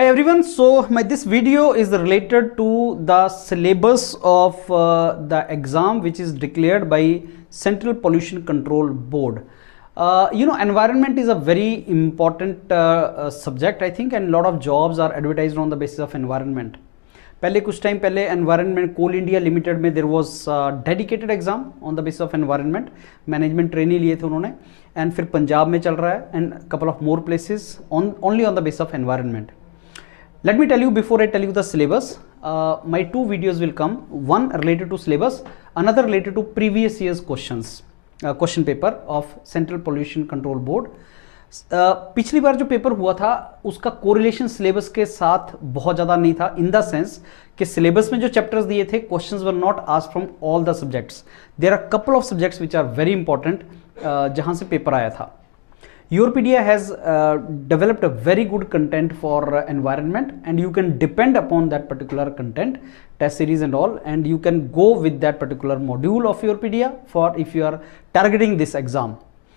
Hi everyone, so this video is related to the syllabus of the exam which is declared by Central Pollution Control Board. Environment is a very important subject, I think, and a lot of jobs are advertised on the basis of environment. पहले कुछ time पहले environment कोल India limited में there was dedicated exam on the basis of environment, management trainee लिए थे उन्होंने, and फिर पंजाब में चल रहा है and couple of more places only on the basis of environment. Let me tell you before I tell you the syllabus, my two videos will come, one related to syllabus, another related to previous year's questions, question paper of Central Pollution Control Board. पिछली बार जो paper हुआ था उसका correlation syllabus के साथ बहुत ज़्यादा नहीं था, इन द सेंस कि सिलेबस में जो चैप्टर्स दिए थे questions were not asked from all the subjects. There are couple of subjects which are very important जहाँ से पेपर आया था. Europedia has developed a very good content for environment, and you can depend upon that particular content, test series and all, and you can go with that particular module of Europedia for if you are targeting this exam.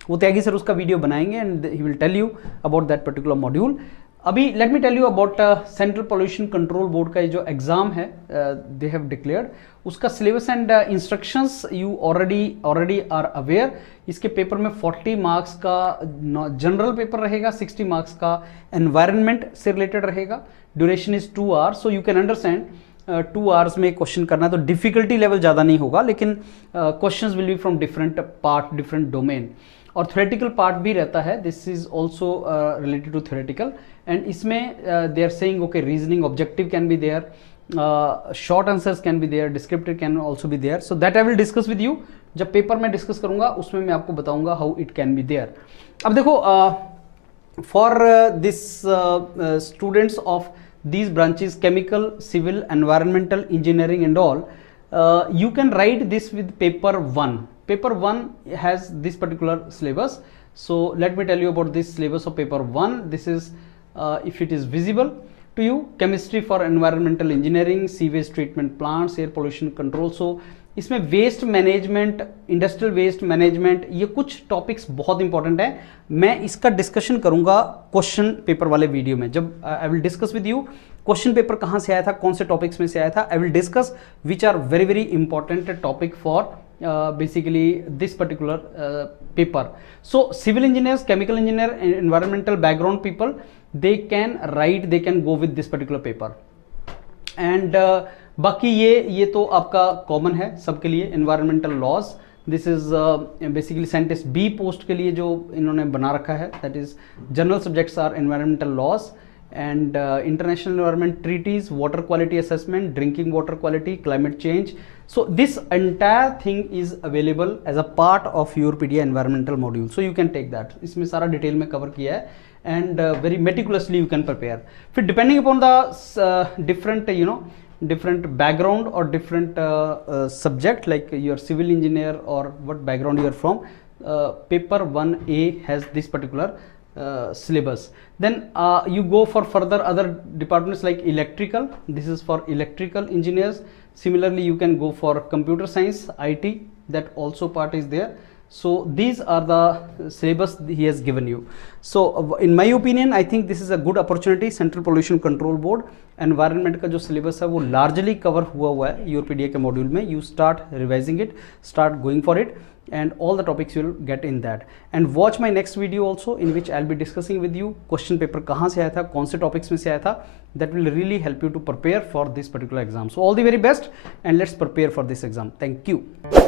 वो त्यागी sir उसका video बनाएंगे and he will tell you about that particular module. अभी let me tell you about Central Pollution Control Board का जो exam है they have declared, उसका syllabus and instructions you already are aware. इसके paper में 40 marks का general paper रहेगा, 60 marks का एनवायरनमेंट से रिलेटेड रहेगा. Duration is 2 hours, so you can understand 2 hours में क्वेश्चन करना, तो डिफिकल्टी लेवल ज़्यादा नहीं होगा, लेकिन questions will be from different part, different domain. और थ्योरेटिकल पार्ट भी रहता है, this is also related to theoretical, and इसमें they are saying okay reasoning objective can be there, short answers can be there, descriptive can also be there, so that I will discuss with you. जब paper में discuss करूंगा उसमें मैं आपको बताऊंगा how it can be there. अब देखो for this students of these branches, chemical, civil, environmental, engineering and all, you can write this with paper 1. Paper 1 has this particular syllabus, so let me tell you about this syllabus of paper 1. This is if it is visible to you, chemistry for environmental engineering, sewage treatment plants, air pollution control. So इसमें waste management, industrial waste management, ये कुछ topics बहुत important है. मैं इसका discussion करूंगा question paper वाले video में, जब आई will discuss with you question paper कहाँ से आया था, कौन से टॉपिक्स में से आया था. I will discuss which are very very important topic for basically this particular paper. So civil engineers, chemical engineer, environmental background people, they can write, they can go with this particular paper. And बाकी ये तो आपका common है सबके लिए. environmental laws, this is basically scientist B post के लिए जो इन्होंने बना रखा है, that is general subjects are environmental laws and international environment treaties, water quality assessment, drinking water quality, climate change. So this entire thing is available as a part of Europedia environmental module, so you can take that. इसमें सारा detail में cover किया है and very meticulously you can prepare. फिर depending upon the different background or different subject, like your civil engineer or what background you are from, paper 1A has this particular syllabus. Then you go for further other departments like electrical, this is for electrical engineers. Similarly you can go for computer science, IT, that also part is there. So these are the syllabus he has given you. So in my opinion I think this is a good opportunity. Central Pollution Control Board environment का जो syllabus है वो largely cover हुआ है Europedia के module में. You start revising it, start going for it, and all the topics you will get in that. And watch my next video also, in which I'll be discussing with you question paper कहाँ से आया था, कौन से topics में से आया था. That will really help you to prepare for this particular exam. So all the very best and let's prepare for this exam. Thank you.